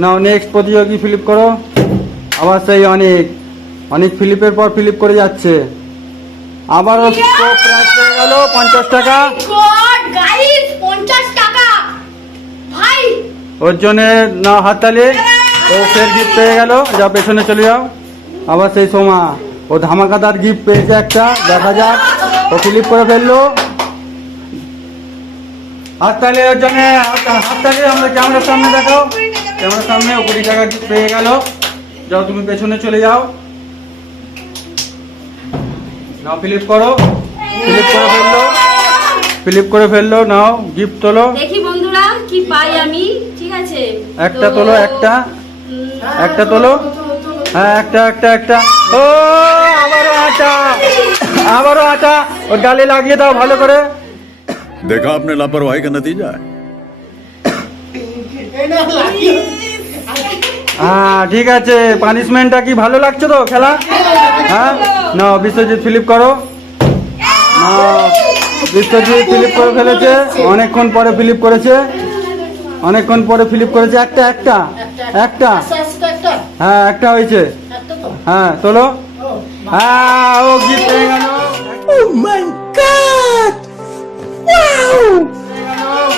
নাও next প্রতিযোগী flip করো। আবার সেই অনেক অনেক ফ্লিপের পর ফ্লিপ করে যাচ্ছে। আবারও প্রাইস পেয়ে গেল 50 টাকা। গাইস 50 টাকা ভাই, ওর জন্য নাও হাততালি। ও ফের গিফট পেয়ে গেল, যাও পেছনে চলে যাও। আবার সেই সোমা, ও ধামাকাদার গিফট পেয়েছে একটা, দেখা যাক। ও ফ্লিপ করে ফেললো। হাততালি ওর জন্য, হাততালি। আমরা ক্যামেরার সামনে দেখাও, ক্যামেরার সামনে। ও 20 টাকা গিফট পেয়ে গেল। যাও তুমি পেছনে চলে যাও। নাও ফ্লিপ করো। ফ্লিপ করে ফেললো, ফ্লিপ করে ফেললো। নাও গিফট তোলো। দেখি বন্ধুরা কি পাই আমি, ঠিক আছে? একটা তোলো, একটা তোলো। হ্যাঁ, একটা। ও আবারও আটা। ওর ডালে লাগিয়ে দাও ভালো করে। देखा आपने लापरवाही का नतीजा है। হ্যাঁ ঠিক আছে। পানিশমেন্টটা কি ভালো লাগছে তো খেলা? হ্যাঁ না, বিশ্বজিৎ ফ্লিপ করো। না, বিশ্বজিৎ ফ্লিপ করে ফেলেছে। অনেকক্ষণ পরে ফ্লিপ করেছে, অনেকক্ষণ পরে ফ্লিপ করেছে। একটা হ্যাঁ, একটা হয়েছে। হ্যাঁ তোলো। হ্যাঁ, ও গিফট পেয়ে গেল। ও মাই গড, ওয়াও!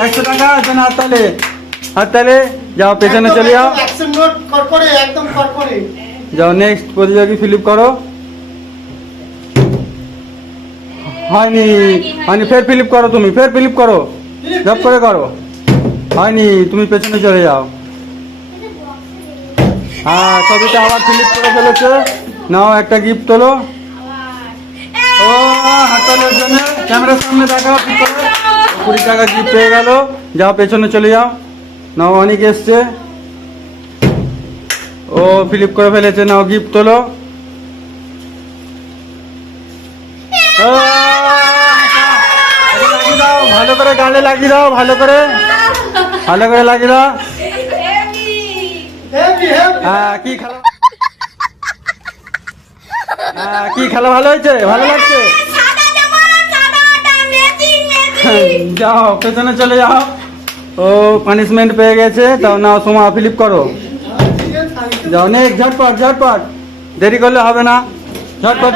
100 টাকা জন্য হাততালি। যাও পেছনে চলে যাও। যাও নেক্সট প্রতিযোগী ফ্লিপ করো। হয়নি। ফের ফ্লিপ করো, তুমি ফের ফ্লিপ করো, জব করে করো। হয়নি, তুমি পেছনে চলে যাও। হ্যাঁ, ছবিটা আবার ফ্লিপ করে ফেলেছে। নাও একটা গিফট তোলো। ও হাততালির জন্য, ক্যামেরার সামনে দেখাও। 20 টাকা গিফট পেয়ে গেল। যাও পেছনে চলে যাও। নাও অনেক এসছে। ও ফ্লিপ করে ফেলেছে। নাও গিফট তোলো। ভালো করে গালে লাগিয়ে দাও, ভালো করে লাগিয়ে দাও। হ্যাঁ, কি খেলা ভালো হয়েছে, ভালো লাগছে। যাও পেছনে চলে যাও। ও পানিশমেন্ট পেয়ে গেছে। তাও নাও সোমা ফ্লিপ করো। যাও নেক্সট, ঝটপট, দেরি করলে হবে না। ঝটপট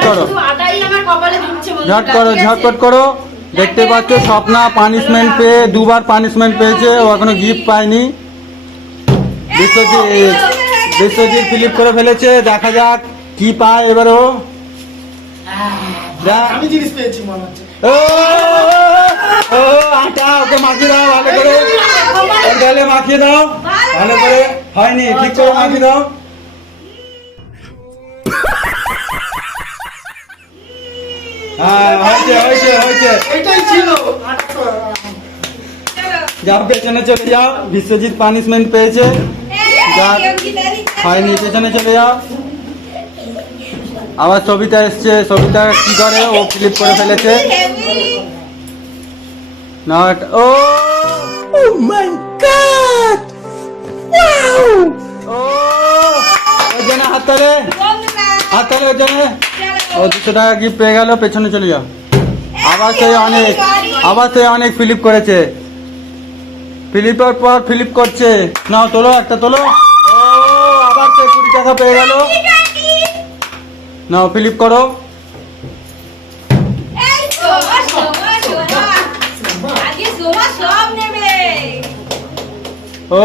করো। দেখতে পাচ্ছ স্বপ্না পানিশমেন্ট পেয়ে দুবার পানিশমেন্ট পেয়েছে। ও এখনো গিফট পায়নি। বিশ্বজিৎ ফ্লিপ করে ফেলেছে। দেখা যাক কি পায় এবার ও। আমি জিনিস পেয়েছি মনে হচ্ছে। ও আটা ওকে মাখিয়ে দাও ভালো করে, ওর গালে মাখিয়ে দাও ভালো করে। হয়নি, ঠিক করে মাখিয়ে দাও। হ্যাঁ, হয়েছে। এটাই ছিল। যাও পেছনে চলে যাও। বিশ্বজিৎ পানিশমেন্ট পেয়েছে। হয়নি, পেছনে চলে যাও। আবার সবিতা এসছে। সবিতা কি করে? ও ফ্লিপ করে ফেলেছে। ও মাই গড, ওয়াও! ওর জন্য হাততালি ওর জন্য। ও 200 টাকা গিফট পেয়ে গেল। পেছনে চলে যাও। আবার সেই অনেক ফ্লিপ করেছে। ফ্লিপের পর ফ্লিপ করছে। নাও তোলো, একটা তোলো। ও আবার সেই 20 টাকা পেয়ে গেল। নাও ফ্লিপ করো। ও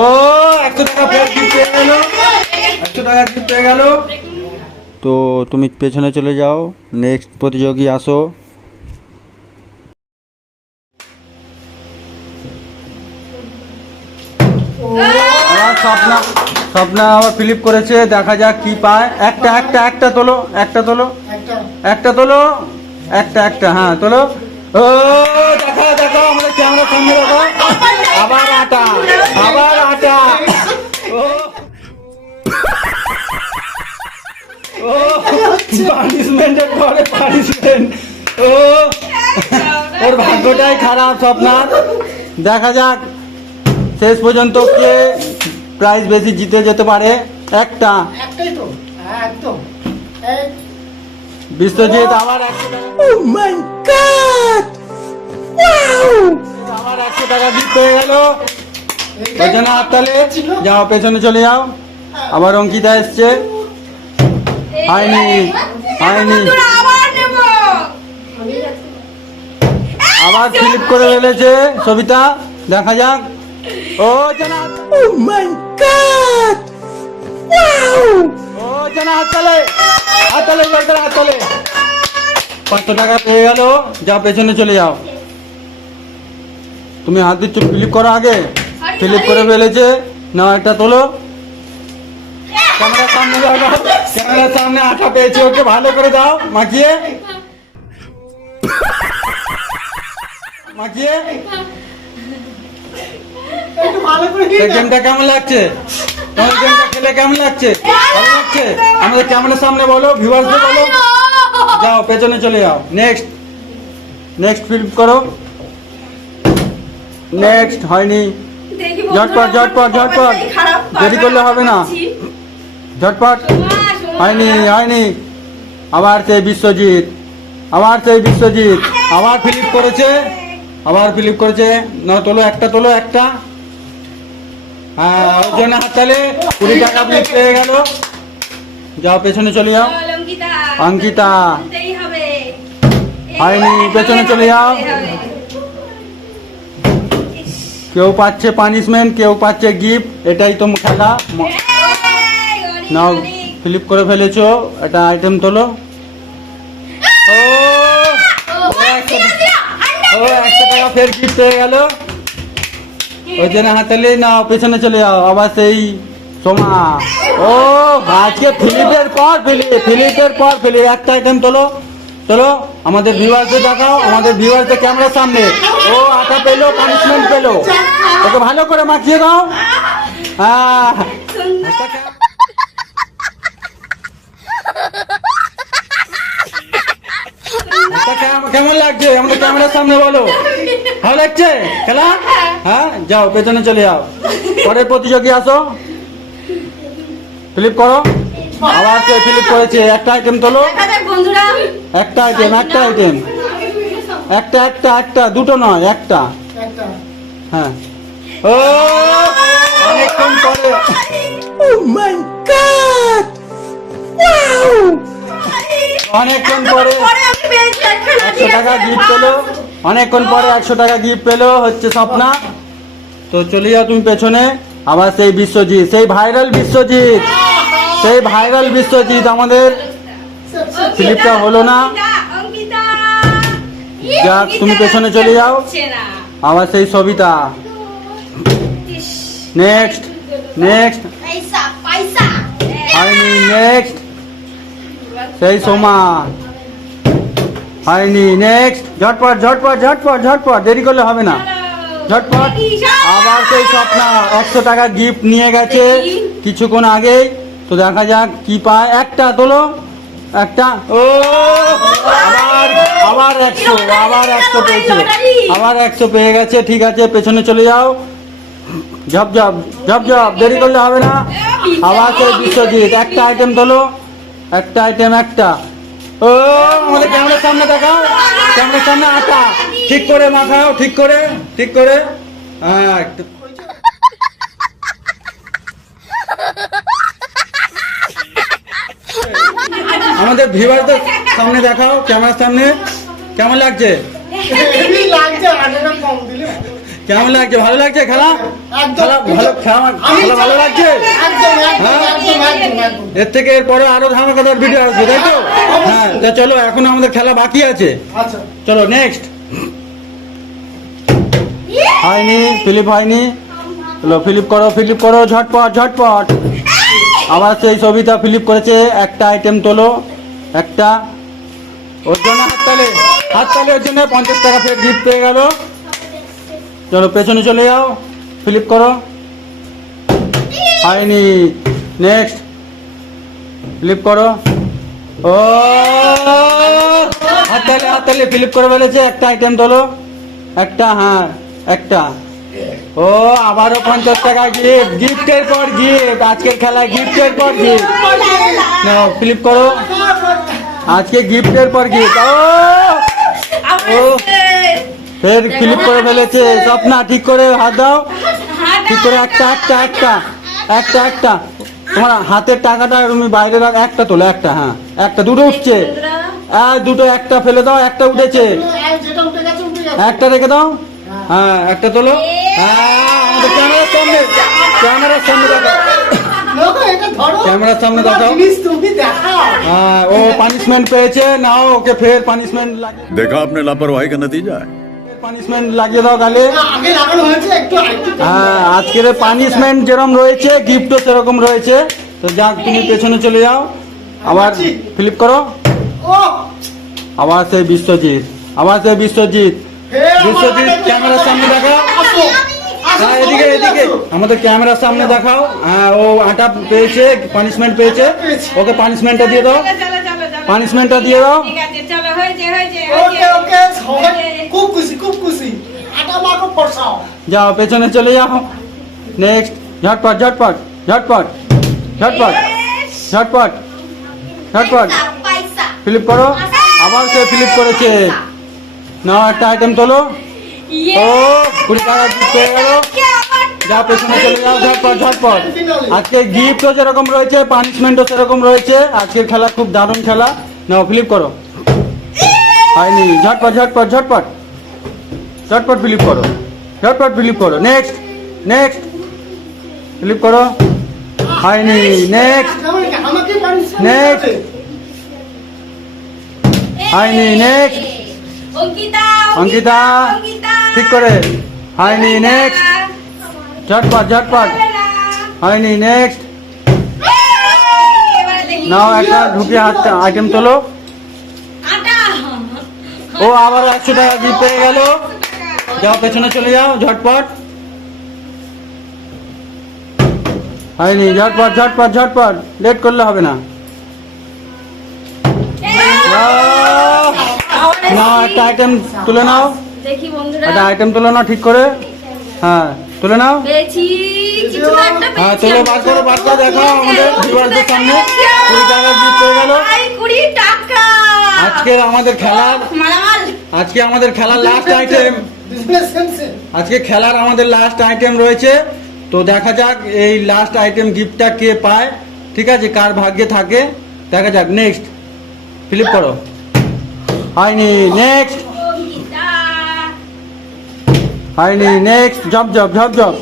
100 টাকা ফের গিফট পেয়ে গেল। 100 টাকা গিফট পেয়ে গেল। তো তুমি পেছনে চলে যাও। নেক্সট প্রতিযোগী আসো। স্বপ্না আবার ফ্লিপ করেছে। দেখা যাক কি পায়। একটা তোলো, একটা তোলো। হ্যাঁ তোলো। ও দেখো আমাদের ক্যামেরা সামনে রাখো। আবার আটা। ও পানিশমেন্টের পরে পানিশমেন্ট। ওর ভাগ্যটাই খারাপ স্বপ্নার। দেখা যাক শেষ পর্যন্ত কে প্রাইজ বেশি জিতে যেতে পারে। একটাই তো, একদম। বিশ্বজিৎ আবার 100 টাকা। ও মাই গড, ওয়াও! আবার 100 টাকা গিফট পেয়ে গেল। ওই জন্য হাততালি। যাও পেছনে চলে যাও। আবার অঙ্কিতা এসছে। হয়নি হয়নি, বন্ধুরা আবার নেব। আবার ফ্লিপ করে ফেলেছে সবিতা, দেখা যাক। ও জানা, ও মাই গড, ও জানা হাততালি, হাততালি দরকার, হাততালি। 500 টাকা পেয়ে গেল। যা পেছনে চলে যাও। তুমি হাত দিচ্ছ, ফ্লিপ করো আগে। ফ্লিপ করে ফেলেছে। না একটা তোলো, ক্যামেরার সামনে দাও, ক্যামেরার সামনে আঠা পেয়েছে, ওকে ভালো করে দাও মাখিয়ে, মাখিয়ে। একটু ভালো করে এই গেমটা কেমন লাগছে? তোমার গেমটা খেলে কেমন লাগছে? ভালো লাগছে? আমাদের ক্যামেরার সামনে বলো, ভিউয়ার্সদের বলো। যাও পেছনে চলে যাও। নেক্সট, নেক্সট ফ্লিপ করো। নেক্সট হয়নি। দেখি ঝটপট, ঝটপট, ঝটপট। দেরি করলে হবে না। ঝটপট। হয়নি হয়নি। আবার সেই বিশ্বজিৎ, আবার সেই বিশ্বজিৎ, আবার ফ্লিপ করেছে, আবার ফ্লিপ করেছে। না তোলো, একটা তোলো, একটা। হ্যাঁ, ওর জন্য হাততালি। 20 টাকা ফ্লিপ পেয়ে গেল। যাও পেছনে চলে যাও। অঙ্কিতা। হয়নি, পেছনে চলে যাও। কেউ পাচ্ছে পানিশমেন্ট, কেউ পাচ্ছে গিফট, এটাই তো খেলা। নাও ফ্লিপ করে ফেলেছো, একটা আইটেম তোলো। ও, ও 100 টাকা ফের গিফট পেয়ে গেল। ওই জন্য হাততালি। নাও পেছনে চলে যাও। আবার সেই সোমা। ও আজকে ফিলিপের পর ফিলিপ, ফিলিপের পর ফিলিপ। একটা আইটেম তোলো, চলো আমাদের ভিউয়ার্সদের দেখাও, আমাদের ভিউয়ার্সদের ক্যামেরার সামনে। ও আটা পেলো, পানিশমেন্ট পেলো, ওকে ভালো করে মাখিয়ে দাও। হ্যাঁ, কেমন লাগছে আমাদের ক্যামেরার সামনে বলো? ভালো লাগছে খেলা? হ্যাঁ, যাও পেছনে চলে যাও। পরের প্রতিযোগী আসো, ফ্লিপ করো। আবার সে ফ্লিপ করেছে। একটা আইটেম তোলো, বন্ধুরা একটা আইটেম, একটা আইটেম, একটা একটা একটা, দুটো নয়, একটা। একটা হ্যাঁ। ও অনেকক্ষণ পরে, ও মাই গড, অনেকক্ষণ পরে 100 টাকা গিফট পেলো। অনেকক্ষণ পরে 100 টাকা গিফট পেলো হচ্ছে স্বপ্না। তো চলে যাও তুমি পেছনে। আবার সেই বিশ্বজিৎ, সেই ভাইরাল বিশ্বজিৎ, সেই ভাইরাল বিশ্বজিৎ। আমাদের ফ্লিপটা হলো না। যাক, তুমি পেছনে চলে যাও। আবার সেই সবিতা। নেক্সট, নেক্সট হয়নি। নেক্সট সেই সোমা। হয়নি। নেক্সট, ঝটপট ঝটপট ঝটপট ঝটপট, দেরি করলে হবে না। ঝটপট। আবার সেই স্বপ্না 100 টাকা গিফট নিয়ে গেছে কিছুক্ষণ আগেই। তো দেখা যাক কি পায়। একটা তোলো, একটা। ও আবার, আবার 100, আবার 100 পেয়েছে, আবার 100 পেয়ে গেছে। ঠিক আছে, পেছনে চলে যাও। ঝপ ঝপ ঝপ ঝপ, দেরি করলে হবে না। আবার সেই বিশ্বজিৎ। একটা আইটেম তোলো, একটা আইটেম, একটা। ও আমাদের ক্যামেরার সামনে দেখাও, ক্যামেরার সামনে আটা ঠিক করে মাখাও, ঠিক করে, ঠিক করে। হ্যাঁ, একটু আমাদের ভিউয়ারদের সামনে দেখাও, ক্যামেরার সামনে। কেমন লাগছে? হেভি লাগছে, আটাটা কম দিলে কেমন লাগছে? ভালো লাগছে খেলা? একদম। খেলা ভালো, খেলা ভালো লাগছে? একদম একদম হ্যাঁ? একদম একদম একদম। এর থেকে এরপরে আরো ধামাকাদার ভিডিও আসবে, তাই তো? হ্যাঁ, তা চলো, এখন আমাদের খেলা বাকি আছে। আচ্ছা চলো নেক্সট। হয়নি, ফিলিপ হয়নি। চলো ফিলিপ করো, ফিলিপ করো, ঝটপট ঝটপট। আবার সেই সবিতা ফিলিপ করেছে। একটা আইটেম তোলো, একটা। ওর জন্য হাততালি, হাততালি। ওর জন্য 50 টাকা ফের গিফট পেয়ে গেল। চলো পেছনে চলে যাও, ফিলিপ করো। হয়নি। নেক্সট, ফ্লিপ করো। ও হাততালি, হাততালি, ফ্লিপ করে ফেলেছে। একটা আইটেম তোলো, একটা। হ্যাঁ, একটা। ও আবারও 50 টাকা গিফট, গিফটের পর গিফট। আজকের খেলায় গিফটের পর গিফট। নাও ফ্লিপ করো। আজকে গিফটের পর গিফট। ও ফের ফ্লিপ করে ফেলেছে। স্বপ্না ঠিক করে হাত দাও। ঠিক করে একটা একটা একটা একটা একটা তোমার হাতের টাকাটা তুমি বাইরে রাখ, একটা তোলো, একটা, হ্যাঁ একটা, দুটো উঠছে, আর দুটো, একটা ফেলে দাও, একটা উঠেছে, যেটা উঠে গেছে উঠে গেছে। একটা রেখে দাও, হ্যাঁ একটা তোলো, হ্যাঁ আমাদের ক্যামেরার সামনে, ক্যামেরার সামনে দেখাও, দেখো, এটা ধরো। ক্যামেরার সামনে তোমার দেখাও। জিনিস তুমি দেখাও। হ্যাঁ ও পানিশমেন্ট পেয়েছে, নাও ওকে ফের পানিশমেন্ট লাগিয়ে, देखा आपने लापरवाही का नतीजा है পানিশমেন্ট লাগিয়ে দাও গালে। আগে লাগানো হয়েছে একটু আরেকটু কম। হ্যাঁ আজকের পানিশমেন্ট যেরকম রয়েছে গিফটও সেরকম রয়েছে। তো যাক তুমি পেছনে চলে যাও, আবার ফ্লিপ করো, ও আবার সেই বিশ্বজিৎ, আবার সেই বিশ্বজিৎ, বিশ্বজিৎ ক্যামেরার সামনে দেখাও, আসো হ্যাঁ এদিকে এদিকে আমাদের ক্যামেরার সামনে দেখাও। হ্যাঁ ও আটা পেয়েছে, পানিশমেন্ট পেয়েছে, ওকে পানিশমেন্টটা দিয়ে দাও, চলো চলো চলো চলো। পানিশমেন্টটা দিয়ে দাও। ঠিক আছে চলো, হয়েছে হয়েছে ওকে ওকে সবাই খুব খুশি খুব খুশি। আটা মাখো ফরসাও। যাও পেছনে চলে যাও, নেক্সট, ঝটপট ঝটপট ঝটপট ঝটপট ঝটপট ঝটপট পয়সা ফ্লিপ করো, আবার সে ফ্লিপ করেছে, নাও একটা আইটেম তোলো, ও 20 টাকা জিত পেয়ে গেল। যাও পেছনে চলে যাও, ঝটপট ঝটপট। আজকে গিফটও যেরকম রয়েছে পানিশমেন্টও সেরকম রয়েছে। আজকের খেলা খুব দারুণ খেলা, নাও ফ্লিপ করো, হয়নি, ঝটপট ঝটপট ঝটপট ঝটপট ফ্লিপ করো, ঝটপট ফ্লিপ করো, নেক্সট নেক্সট ফ্লিপ করো, হয়নি, নেক্সট আমাকে পানিশ Next. হয়নি, নেক্সট অঙ্কিতা অঙ্কিতা ঠিক করে, হয়নি, নেক্সট ঝটপট ঝটপট, হয়নি, নেক্সট নাও একটা ঢুকিয়ে হাত আইটেম তোলো, আটা ও আবার 100 টাকা জিত পেয়ে গেল। যাও পেছনে চলে যাও, ঝটপট, হয়নি, ঝটপট ঝটপট ঝটপট, লেট করলে হবে না। যাও, নাও একটা আইটেম তুলে নাও, দেখি বন্ধুরা, একটা আইটেম তুলে নাও ঠিক করে, হ্যাঁ তুলে নাও, পেয়েছি কিছু তো একটা হ্যাঁ পেয়েছি। তুলে বার করো, বার করে দেখাও আমাদের ভিউয়ারদের সামনে। 20 টাকা জিত হয়ে গেল। ভাই, 20 টাকা আজকের আমাদের খেলার, মালামাল। আজকে আমাদের খেলার লাস্ট আইটেম, বিজনেস সেন্সে আজকে খেলার আমাদের লাস্ট আইটেম রয়েছে। তো দেখা যাক এই লাস্ট আইটেম গিফটটা কে পায়, ঠিক আছে, কার ভাগ্যে থাকে দেখা যাক। নেক্সট ফ্লিপ করো, হয়নি, নেক্সট অঙ্কিতা হয়নি, next job job job job,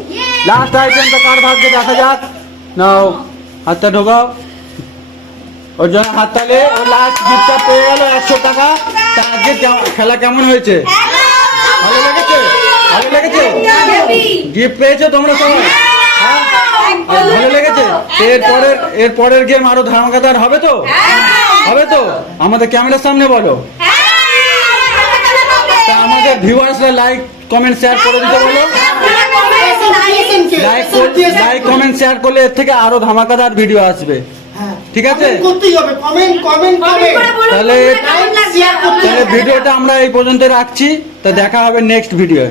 last আইটেমটা কার ভাগ্যে দেখা যাক। নাও হাতটা ঢোকাও, ওর জন্য হাততালে, ও লাস্ট গিফটটা পেয়ে গেল 100 টাকা। তা আজকে খেলা কেমন হয়েছে? ভালো লেগেছে? ভালো লেগেছে? গিফট পেয়েছো তোমরা সবাই? হ্যাঁ? ভালো লেগেছে? এরপরের গেম আরো ধামাকাদার হবে তো? হবে তো? আমাদের ক্যামেরার সামনে বলো। তা আমাদের ভিউয়ার্সরা লাইক কমেন্ট শেয়ার করে দিতে বলো। লাইক কমেন্ট শেয়ার করলে এর থেকে আরো ধামাকাদার ভিডিও আসবে, ঠিক আছে? করতেই হবে, কমেন্ট কমেন্ট কমেন্ট। তাহলে ভিডিওটা আমরা এই পর্যন্ত রাখছি, তা দেখা হবে নেক্সট ভিডিও।